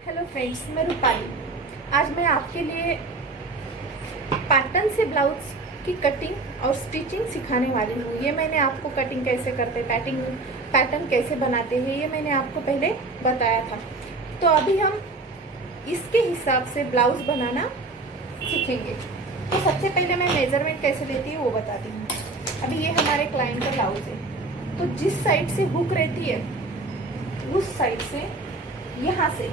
Hello friends, मैं रूपाली। आज मैं आपके लिए पैटर्न से ब्लाउज की कटिंग और स्टिचिंग सिखाने वाली हूँ। ये मैंने आपको कटिंग कैसे करते, पैटर्न कैसे बनाते हैं, ये मैंने आपको पहले बताया था। तो अभी हम इसके हिसाब से ब्लाउज बनाना सीखेंगे। तो सबसे पहले मैं मेजरमेंट कैसे लेती हूँ वो बताती हूँ। अभी ये हमारे क्लाइंट का ब्लाउज है, तो जिस साइड से हुक रहती है उस साइड से, यहाँ से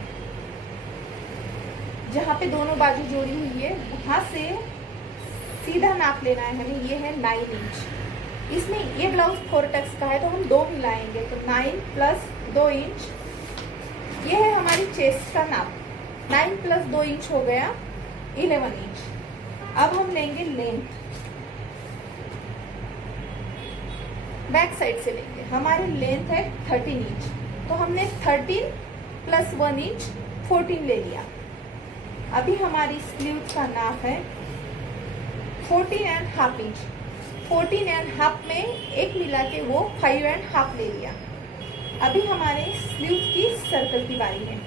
जहाँ पे दोनों बाजू जोड़ी हुई है वहाँ से सीधा नाप लेना है हमें। ये है 9 इंच। इसमें ये ब्लाउज 4 टक्स का है तो हम 2 मिलाएंगे, तो 9 प्लस 2 इंच। ये है हमारी चेस्ट का नाप। 9 प्लस 2 इंच हो गया 11 इंच। अब हम लेंगे लेंथ, बैक साइड से लेंगे। हमारी लेंथ है 13 इंच, तो हमने 13 प्लस 1 इंच 14 ले लिया। अभी हमारी स्लीव का नाप है 14.5 इंच। 14.5 में एक मिला के वो 5.5 ले लिया। अभी हमारे स्लीव की सर्कल की बारी है।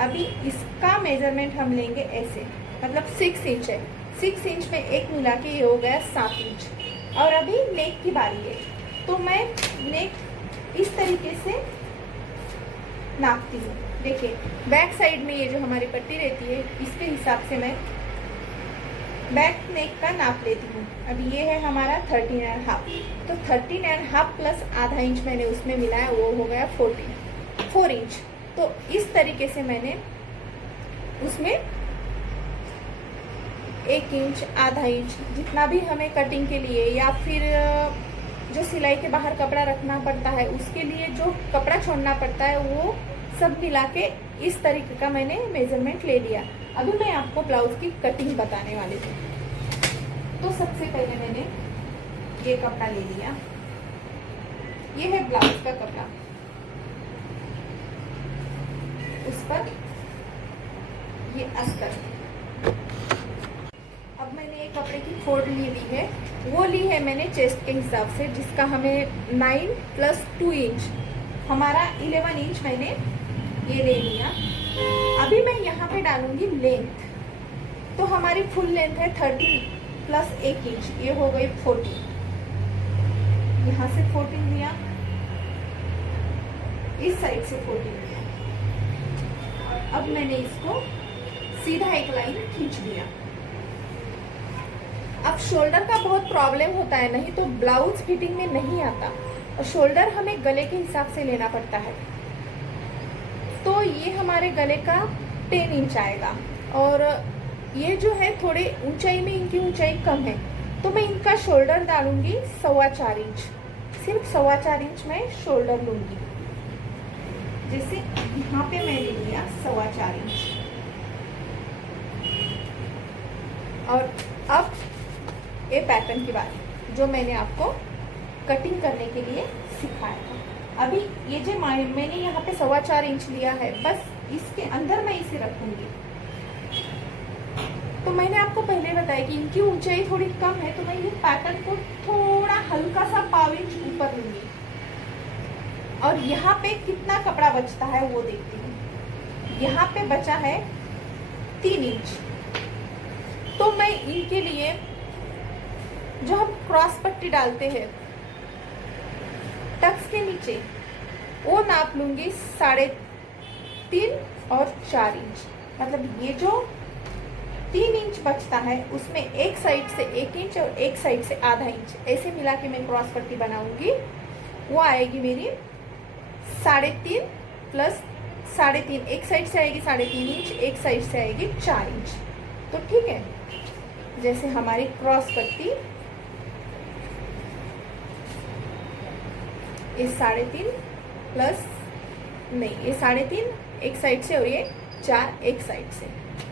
अभी इसका मेजरमेंट हम लेंगे ऐसे, मतलब 6 इंच है। 6 इंच में एक मिला के ये हो गया 7 इंच। और अभी नेक की बारी है, तो मैं नेक इस तरीके से नापती हूँ। देखिए, बैक साइड में ये जो हमारी पट्टी रहती है इसके हिसाब से मैं बैक नेक का नाप लेती हूँ। अभी ये है हमारा 13.5, तो 13.5 प्लस आधा इंच मैंने उसमें मिलाया, वो हो गया 4 इंच। तो इस तरीके से मैंने उसमें 1 इंच, आधा इंच, जितना भी हमें कटिंग के लिए या फिर जो सिलाई के बाहर कपड़ा रखना पड़ता है उसके लिए जो कपड़ा छोड़ना पड़ता है वो सब मिला के इस तरीके का मैंने मेजरमेंट ले लिया। अभी मैं आपको ब्लाउज की कटिंग बताने वाली हूँ। तो सबसे पहले मैंने ये कपड़ा ले लिया। ये है ब्लाउज का कपड़ा, उस पर ये अस्तर। अब मैंने ये कपड़े की फोल्ड ली हुई है, वो ली है मैंने चेस्ट के हिसाब से, जिसका हमें 9 प्लस 2 इंच, हमारा 11 इंच मैंने ये ले लिया। अभी मैं यहाँ पे डालूंगी लेंथ। तो हमारी फुल लेंथ है 13 प्लस 1 इंच, ये हो गई 14। यहाँ से 14 लिया, इस साइड से 14 लिया। और अब मैंने इसको सीधा एक लाइन खींच दिया। अब शोल्डर का बहुत प्रॉब्लम होता है, नहीं तो ब्लाउज फिटिंग में नहीं आता, और शोल्डर हमें गले के हिसाब से लेना पड़ता है। तो ये हमारे गले का 10 इंच आएगा, और ये जो है थोड़े ऊंचाई में इनकी ऊंचाई कम है, तो मैं इनका शोल्डर डालूंगी 4.25 इंच। सिर्फ 4.25 इंच में शोल्डर लूंगी। जैसे यहाँ पे मैंने लिया 4.25 इंच। और अब ये पैटर्न की बात जो मैंने आपको कटिंग करने के लिए सिखाया था। अभी ये जो मैंने यहाँ पे 4.25 इंच लिया है, बस इसके अंदर मैं इसे रखूंगी। तो मैंने आपको पहले बताया कि इनकी ऊंचाई थोड़ी कम है, तो मैं ये पैटर्न को थोड़ा हल्का सा 1/4 इंच ऊपर लूंगी। और यहाँ पे कितना कपड़ा बचता है वो देखती हूँ। यहाँ पे बचा है 3 इंच। तो मैं इनके लिए जो हम क्रॉस पट्टी डालते हैं टक्स के नीचे, वो नाप लूंगी 3.5 और 4 इंच। मतलब ये जो 3 इंच बचता है उसमें एक साइड से 1 इंच और एक साइड से आधा इंच, ऐसे मिला के मैं क्रॉस पट्टी बनाऊंगी। वो आएगी मेरी 3.5 प्लस 3.5, एक साइड से आएगी 3.5 इंच, एक साइड से आएगी 4 इंच। तो ठीक है, जैसे हमारी क्रॉस पट्टी ये 3.5 प्लस नहीं, ये 3.5 एक साइड से और ये 4 एक साइड से।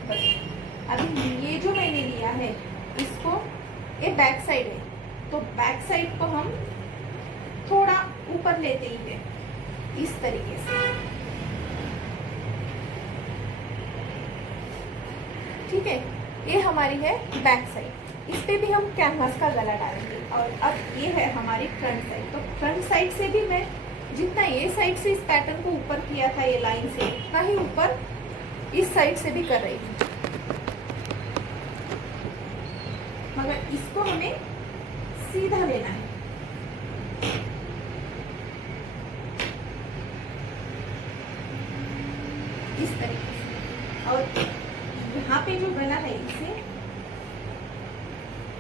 बस अभी ये जो मैंने लिया है इसको, ये बैक साइड है, तो बैक साइड को हम थोड़ा ऊपर लेते ही है इस तरीके से। ठीक है, ये हमारी है बैक साइड। इस पे भी हम कैनवास का गला डालेंगे। और अब ये है हमारी फ्रंट साइड। तो फ्रंट साइड से भी मैं जितना ये साइड से इस पैटर्न को ऊपर किया था ये लाइन से, उतना ही ऊपर इस साइड से भी कर रही हूँ, मगर इसको हमें सीधा लेना है। इस तरीके से, और यहाँ पे जो गला है इसे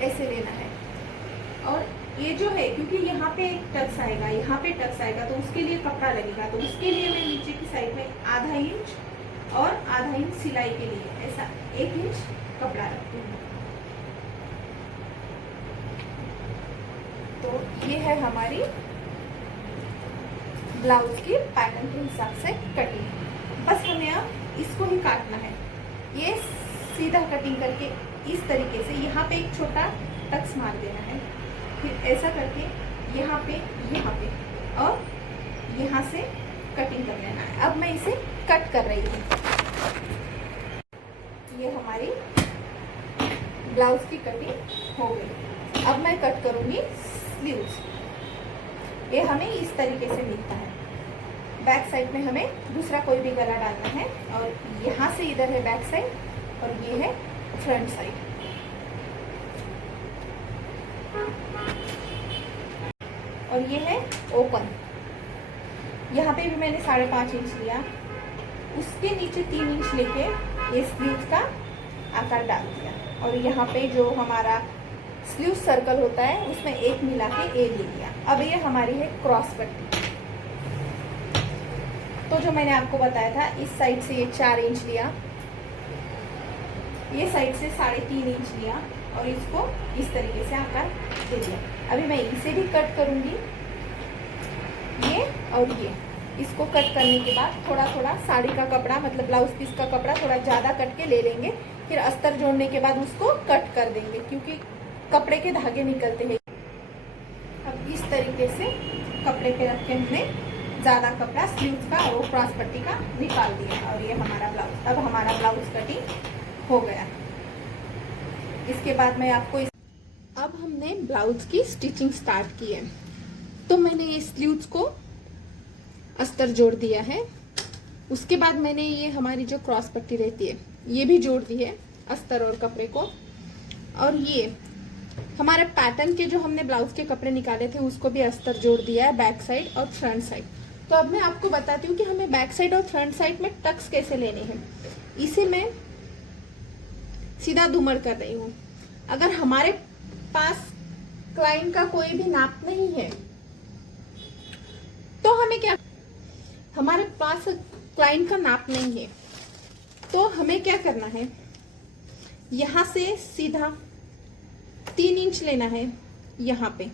ऐसे लेना है। और ये जो है, क्योंकि यहाँ पे एक टक्स आएगा, यहाँ पे टक्स आएगा, तो उसके लिए कपड़ा लगेगा, तो उसके लिए मैं नीचे की साइड में आधा इंच और आधा इंच सिलाई के लिए ऐसा 1 इंच कपड़ा रखती हूँ। तो ये है हमारी ब्लाउज की पैटर्न के हिसाब से कटिंग। बस हमें अब इसको ही काटना है। ये सीधा कटिंग करके इस तरीके से यहाँ पे एक छोटा टक्स मार देना है, फिर ऐसा करके यहाँ पे और यहाँ से कटिंग कर लेना है। अब मैं इसे कट कर रही हूँ। ये हमारी ब्लाउज की कटिंग हो गई। अब मैं कट करूँगी स्लीव्स। ये हमें इस तरीके से मिलता है। बैक साइड में हमें दूसरा कोई भी गला डालना है, और यहाँ से इधर है बैक साइड और ये है फ्रंट साइड। और ये है ओपन। यहाँ पे भी मैंने 5.5 इंच लिया, उसके नीचे 3 इंच लेके ये स्लीव का आकार डाल दिया, और यहाँ पे जो हमारा स्लीव सर्कल होता है उसमें 1 मिला के ए ले लिया। अब ये हमारी है क्रॉस पट्टी। तो जो मैंने आपको बताया था, इस साइड से ये 4 इंच लिया, ये साइड से 3.5 इंच लिया, और इसको इस तरीके से आकार दे दिया। अभी मैं इसे भी कट करूंगी, ये और ये। इसको कट करने के बाद थोड़ा थोड़ा साड़ी का कपड़ा, मतलब ब्लाउज पीस का कपड़ा थोड़ा ज़्यादा कट के ले लेंगे, फिर अस्तर जोड़ने के बाद उसको कट कर देंगे, क्योंकि कपड़े के धागे निकलते हैं। अब इस तरीके से कपड़े पे रख के हमने ज़्यादा कपड़ा स्लीव्स का और क्रॉस पट्टी का निकाल दिया, और ये हमारा ब्लाउज। अब हमारा ब्लाउज कटिंग हो गया। इसके बाद मैं आपको अब हमने ब्लाउज की स्टिचिंग स्टार्ट की है। तो मैंने ये स्लीव्स को अस्तर जोड़ दिया है। उसके बाद मैंने ये हमारी जो क्रॉस पट्टी रहती है ये भी जोड़ दी है, अस्तर और कपड़े को। और ये हमारे पैटर्न के जो हमने ब्लाउज के कपड़े निकाले थे उसको भी अस्तर जोड़ दिया है, बैक साइड और फ्रंट साइड। तो अब मैं आपको बताती हूँ कि हमें बैक साइड और फ्रंट साइड में टक्स कैसे लेने हैं। इसे मैं सीधा धूमर कर रही हूँ। अगर हमारे पास क्लाइंट का कोई भी नाप नहीं है तो हमें क्या, हमारे पास क्लाइंट का नाप नहीं है तो हमें क्या करना है, यहां से सीधा 3 इंच लेना है। यहाँ पे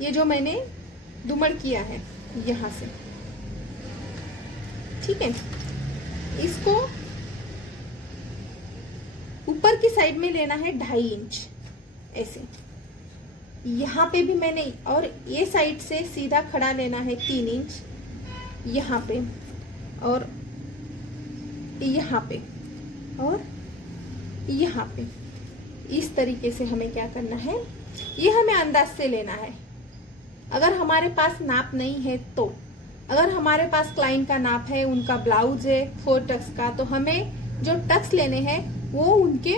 ये जो मैंने धूमर किया है यहां से, ठीक है, इसको ऊपर की साइड में लेना है 2.5 इंच ऐसे। यहाँ पे भी मैंने, और ये साइड से सीधा खड़ा लेना है 3 इंच यहाँ पे, और यहाँ पे, और यहाँ पे। इस तरीके से हमें क्या करना है, ये हमें अंदाज से लेना है। अगर हमारे पास नाप नहीं है तो, अगर हमारे पास क्लाइंट का नाप है, उनका ब्लाउज है 4 टक्स का, तो हमें जो टक्स लेने हैं वो उनके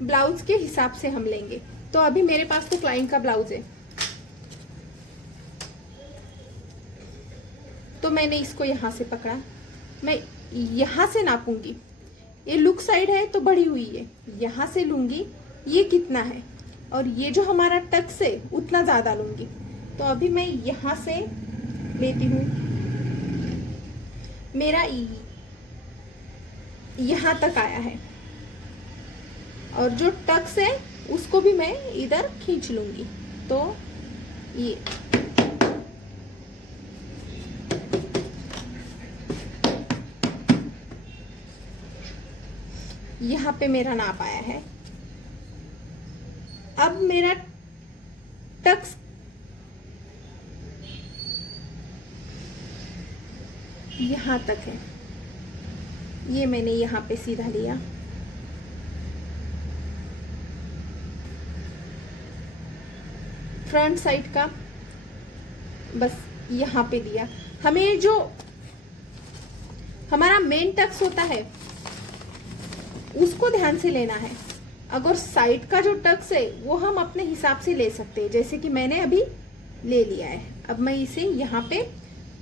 ब्लाउज के हिसाब से हम लेंगे। तो अभी मेरे पास तो क्लाइंट का ब्लाउज है, तो मैंने इसको यहां से पकड़ा, मैं यहां से नापूंगी। ये लुक साइड है तो बढ़ी हुई है, यहां से लूंगी ये कितना है, और ये जो हमारा टक्स है उतना ज्यादा लूंगी। तो अभी मैं यहां से लेती हूँ, मेरा यहां तक आया है, और जो टक्स है उसको भी मैं इधर खींच लूंगी। तो ये यहाँ पे मेरा नाप आया है। अब मेरा टक्स यहाँ तक है, ये मैंने यहाँ पे सीधा लिया। फ्रंट साइड का बस यहाँ पे दिया। हमें जो हमारा मेन टक्स होता है उसको ध्यान से लेना है। अगर साइड का जो टक्स है वो हम अपने हिसाब से ले सकते हैं, जैसे कि मैंने अभी ले लिया है। अब मैं इसे यहाँ पे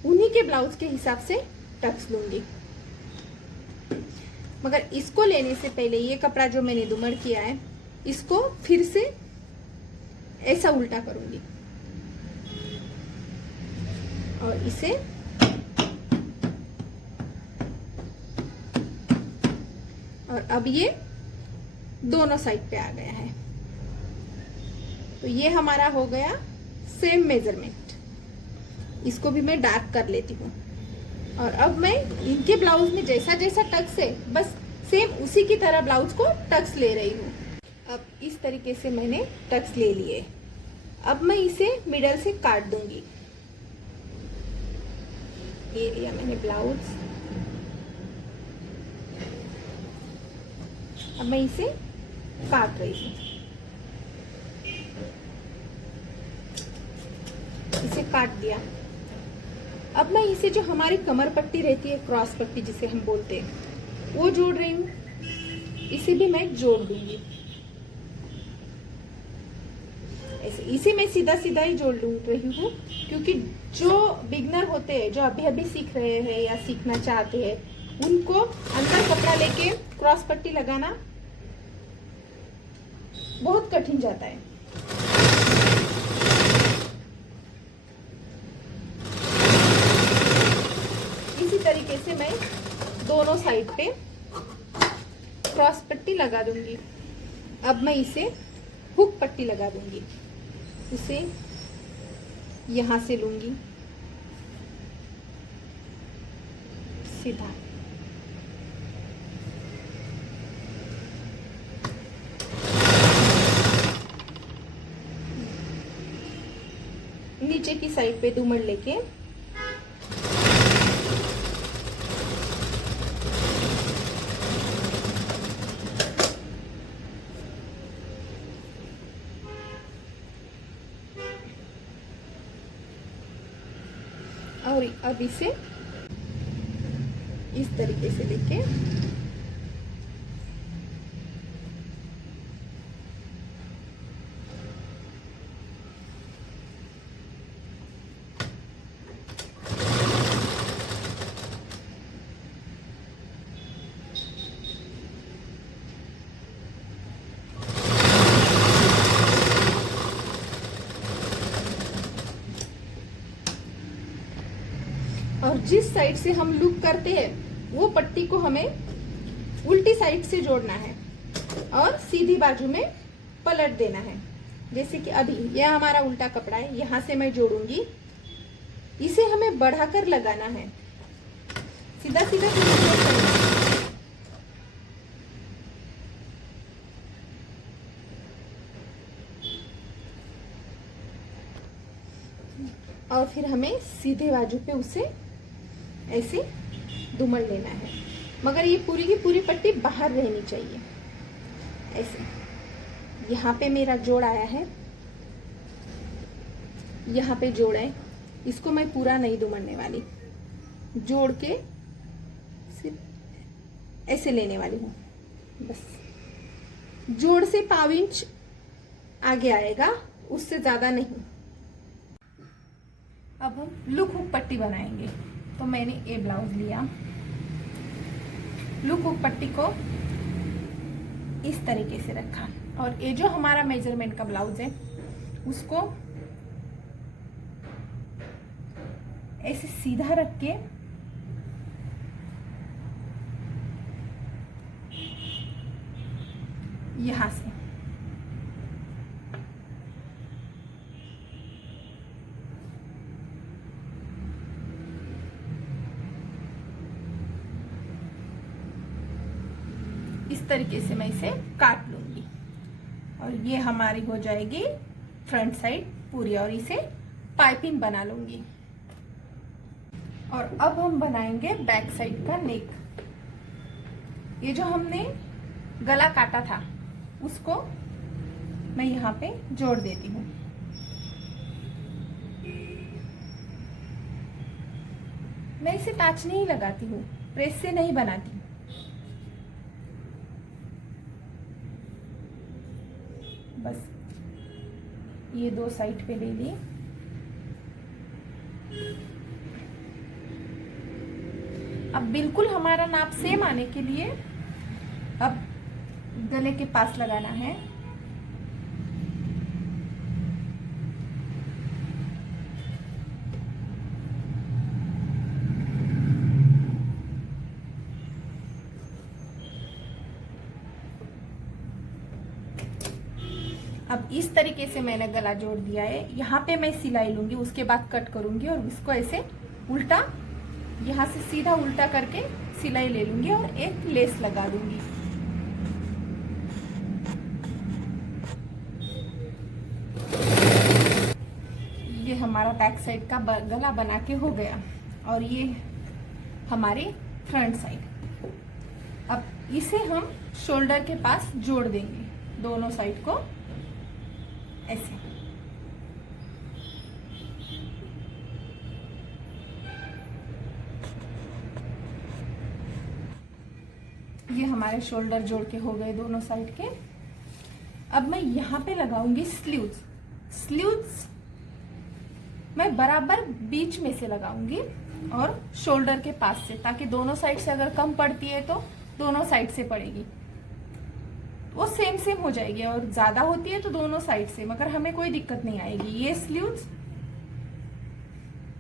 उन्हीं के ब्लाउज के हिसाब से टक्स लूंगी। मगर इसको लेने से पहले ये कपड़ा जो मैंने दुमड़ किया है इसको फिर से ऐसा उल्टा करूंगी और इसे और अब ये दोनों साइड पे आ गया है। तो ये हमारा हो गया सेम मेजरमेंट। इसको भी मैं डार्क कर लेती हूँ और अब मैं इनके ब्लाउज में जैसा जैसा टक्स है बस सेम उसी की तरह ब्लाउज को टक्स ले रही हूँ। अब इस तरीके से मैंने टक्स ले लिए। अब मैं इसे मिडल से काट दूंगी। ये लिया मैंने ब्लाउज। अब मैं इसे काट रही हूँ। इसे काट दिया। अब मैं इसे जो हमारी कमर पट्टी रहती है, क्रॉस पट्टी जिसे हम बोलते हैं, वो जोड़ रही हूँ। इसे भी मैं जोड़ दूंगी ऐसे। इसे मैं सीधा सीधा ही जोड़ रही हूँ क्योंकि जो बिगनर होते हैं, जो अभी अभी सीख रहे हैं या सीखना चाहते हैं, उनको अंदर कपड़ा लेके क्रॉस पट्टी लगाना बहुत कठिन जाता है। इसी तरीके से मैं दोनों साइड पे क्रॉस पट्टी लगा दूंगी। अब मैं इसे हुक पट्टी लगा दूंगी। इसे यहां से लूंगी सीधा। नीचे की साइड पे दुमड़ लेके और अब इसे इस तरीके से लेके और जिस साइड से हम लूप करते हैं वो पट्टी को हमें उल्टी साइड से जोड़ना है और सीधी बाजू में पलट देना है। जैसे कि अभी यह हमारा उल्टा कपड़ा है, यहां से मैं जोड़ूंगी। इसे हमें बढ़ाकर लगाना है, सीधा सीधा और फिर हमें सीधे बाजू पे उसे ऐसे दुमड़ लेना है। मगर ये पूरी की पूरी पट्टी बाहर रहनी चाहिए ऐसे। यहाँ पे मेरा जोड़ आया है, यहाँ पे जोड़ है, इसको मैं पूरा नहीं दुमड़ने वाली, जोड़ के सिर्फ ऐसे लेने वाली हूँ बस। जोड़ से 5 इंच आगे आएगा, उससे ज्यादा नहीं। अब हम लुक हुक पट्टी बनाएंगे। तो मैंने ये ब्लाउज लिया, लुक हुक पट्टी को इस तरीके से रखा और ये जो हमारा मेजरमेंट का ब्लाउज है उसको ऐसे सीधा रख के यहां से इस तरीके से मैं इसे काट लूंगी और ये हमारी हो जाएगी फ्रंट साइड पूरी। और इसे पाइपिंग बना लूंगी। और अब हम बनाएंगे बैक साइड का नेक। ये जो हमने गला काटा था उसको मैं यहाँ पे जोड़ देती हूँ। मैं इसे ताच नहीं लगाती हूँ, प्रेस से नहीं बनाती। बस ये 2 साइड पे ले लिए। अब बिल्कुल हमारा नाप सेम आने के लिए अब गले के पास लगाना है। अब इस तरीके से मैंने गला जोड़ दिया है। यहाँ पे मैं सिलाई लूंगी, उसके बाद कट करूंगी और इसको ऐसे उल्टा, यहाँ से सीधा उल्टा करके सिलाई ले लूंगी और एक लेस लगा दूंगी। ये हमारा बैक साइड का गला बना के हो गया और ये हमारी फ्रंट साइड। अब इसे हम शोल्डर के पास जोड़ देंगे, दोनों साइड को ऐसे। ये हमारे शोल्डर जोड़ के हो गए दोनों साइड के। अब मैं यहाँ पे लगाऊंगी स्लीव्स। स्लीव्स मैं बराबर बीच में से लगाऊंगी और शोल्डर के पास से, ताकि दोनों साइड से अगर कम पड़ती है तो दोनों साइड से पड़ेगी, वो सेम सेम हो जाएगी, और ज्यादा होती है तो दोनों साइड से, मगर हमें कोई दिक्कत नहीं आएगी। ये स्लीव्स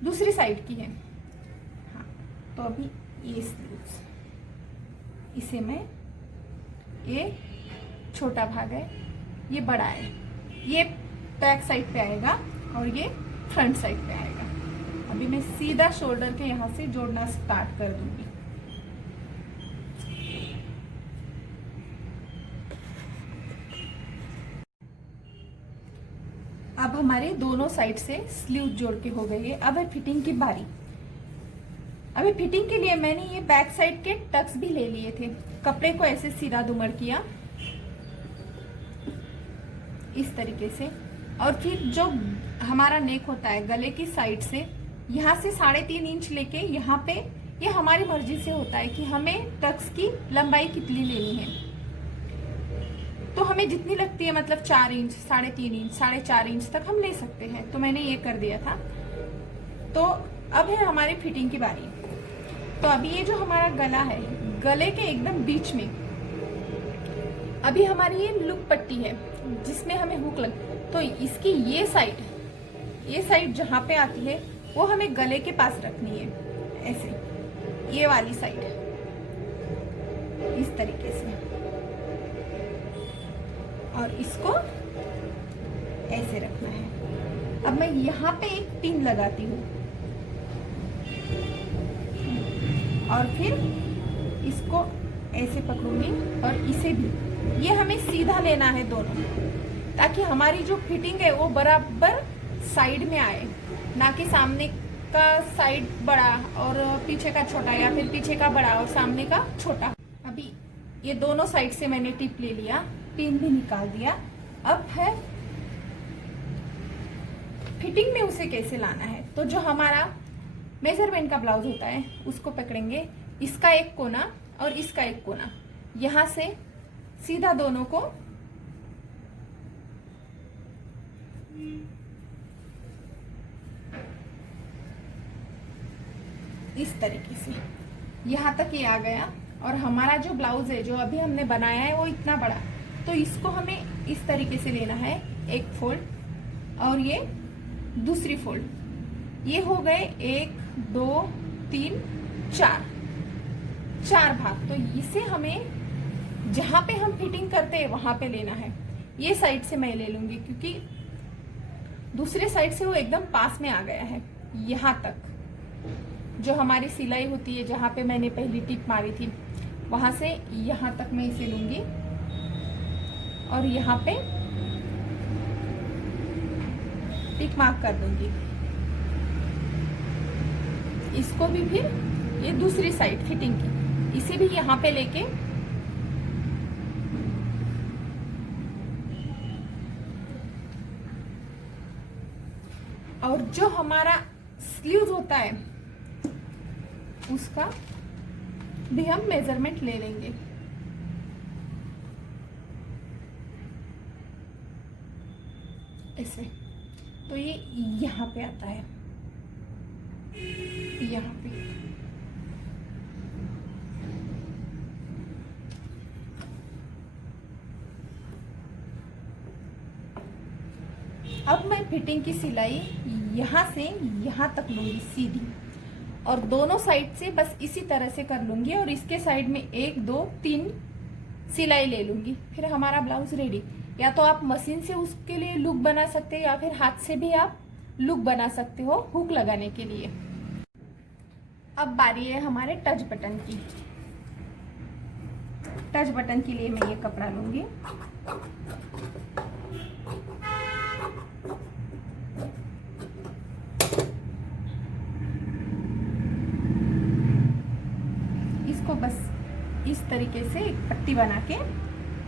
दूसरी साइड की है। हाँ, तो अभी ये स्लीव्स, इसे मैं, ये छोटा भाग है, ये बड़ा है, ये बैक साइड पे आएगा और ये फ्रंट साइड पे आएगा। अभी मैं सीधा शोल्डर के यहाँ से जोड़ना स्टार्ट कर दूंगी। अब हमारे दोनों साइड से स्लीव जोड़ के हो गई है। अब है फिटिंग की बारी। अभी फिटिंग के लिए मैंने ये बैक साइड के टक्स भी ले लिए थे। कपड़े को ऐसे सीधा दुमड़ किया इस तरीके से, और फिर जो हमारा नेक होता है गले की साइड से, यहाँ से 3.5 इंच लेके यहाँ पे, ये हमारी मर्जी से होता है कि हमें टक्स की लंबाई कितनी लेनी है। तो हमें जितनी लगती है, मतलब 4 इंच, 3.5 इंच, 4.5 इंच तक हम ले सकते हैं। तो मैंने ये कर दिया था। तो अब है हमारी फिटिंग की बारी। तो अभी ये जो हमारा गला है, गले के एकदम बीच में अभी हमारी ये लुक पट्टी है जिसमें हमें हुक लग, तो इसकी ये साइड जहां पे आती है वो हमें गले के पास रखनी है, ऐसे, ये वाली साइड इस तरीके से, और इसको ऐसे रखना है। अब मैं यहाँ पे एक पिन लगाती हूँ और फिर इसको ऐसे पकड़ूंगी और इसे भी, ये हमें सीधा लेना है दोनों, ताकि हमारी जो फिटिंग है वो बराबर साइड में आए, ना कि सामने का साइड बड़ा और पीछे का छोटा, या फिर पीछे का बड़ा और सामने का छोटा। अभी ये दोनों साइड से मैंने टिप ले लिया, पिन भी निकाल दिया। अब है फिटिंग में उसे कैसे लाना है। तो जो हमारा मेजरमेंट का ब्लाउज होता है उसको पकड़ेंगे, इसका एक कोना और इसका एक कोना, यहां से सीधा दोनों को इस तरीके से यहां तक ये आ गया। और हमारा जो ब्लाउज है जो अभी हमने बनाया है वो इतना बड़ा, तो इसको हमें इस तरीके से लेना है, एक फोल्ड और ये दूसरी फोल्ड। ये हो गए 1 2 3 4 भाग। तो इसे हमें जहां पे हम फिटिंग करते हैं वहां पे लेना है। ये साइड से मैं ले लूंगी क्योंकि दूसरे साइड से वो एकदम पास में आ गया है। यहां तक जो हमारी सिलाई होती है, जहां पे मैंने पहली टिप मारी थी, वहां से यहां तक मैं इसे लूंगी और यहाँ पे टिक मार्क कर दूंगी। इसको भी फिर ये दूसरी साइड फिटिंग की, इसे भी यहाँ पे लेके और जो हमारा स्लीव्स होता है उसका भी हम मेजरमेंट ले लेंगे। ऐसे तो ये यहाँ पे आता है, यहाँ पे। अब मैं फिटिंग की सिलाई यहाँ से यहाँ तक लूंगी सीधी, और दोनों साइड से बस इसी तरह से कर लूंगी, और इसके साइड में 1 2 3 सिलाई ले लूंगी। फिर हमारा ब्लाउज रेडी। या तो आप मशीन से उसके लिए लुक बना सकते हो, या फिर हाथ से भी आप लुक बना सकते हो हुक लगाने के लिए। अब बारी है हमारे टच बटन की। टच बटन के लिए मैं ये कपड़ा लूंगी, इसको बस इस तरीके से एक पट्टी बना के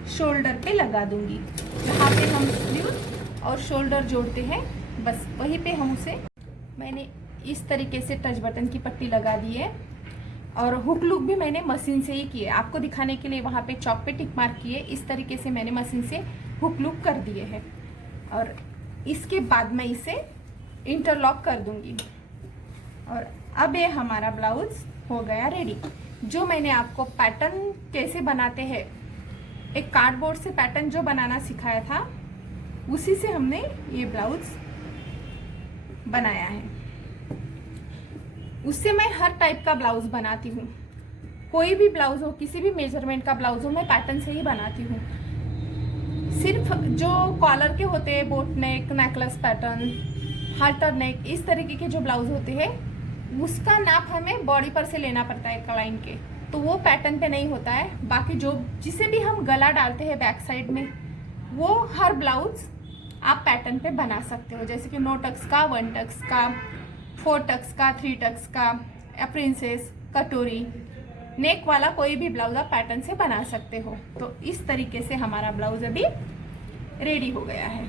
शोल्डर पे लगा दूंगी। जहाँ पे हम स्लीव और शोल्डर जोड़ते हैं बस वहीं पे हम उसे, मैंने इस तरीके से टच बटन की पट्टी लगा दी है। और हुक लुक भी मैंने मशीन से ही किए, आपको दिखाने के लिए वहाँ पे चॉक पे टिक मार्क किए। इस तरीके से मैंने मशीन से हुक लुक कर दिए हैं, और इसके बाद मैं इसे इंटरलॉक कर दूंगी। और अब ये हमारा ब्लाउज हो गया रेडी। जो मैंने आपको पैटर्न कैसे बनाते हैं, एक कार्डबोर्ड से पैटर्न जो बनाना सिखाया था, उसी से हमने ये ब्लाउज बनाया है। उससे मैं हर टाइप का ब्लाउज बनाती हूँ। कोई भी ब्लाउज हो, किसी भी मेजरमेंट का ब्लाउज हो, मैं पैटर्न से ही बनाती हूँ। सिर्फ जो कॉलर के होते हैं, बोट नेक, नेकलेस पैटर्न, हाल्टर नेक, इस तरीके के जो ब्लाउज होते हैं, उसका नाप हमें बॉडी पर से लेना पड़ता है क्लाइंट के, तो वो पैटर्न पे नहीं होता है। बाकी जो जिसे भी हम गला डालते हैं बैक साइड में, वो हर ब्लाउज आप पैटर्न पे बना सकते हो। जैसे कि 9 टक्स का, 1 टक्स का, 4 टक्स का, 3 टक्स का, या प्रिंसेस, कटोरी, नेक वाला कोई भी ब्लाउज आप पैटर्न से बना सकते हो। तो इस तरीके से हमारा ब्लाउज अभी रेडी हो गया है।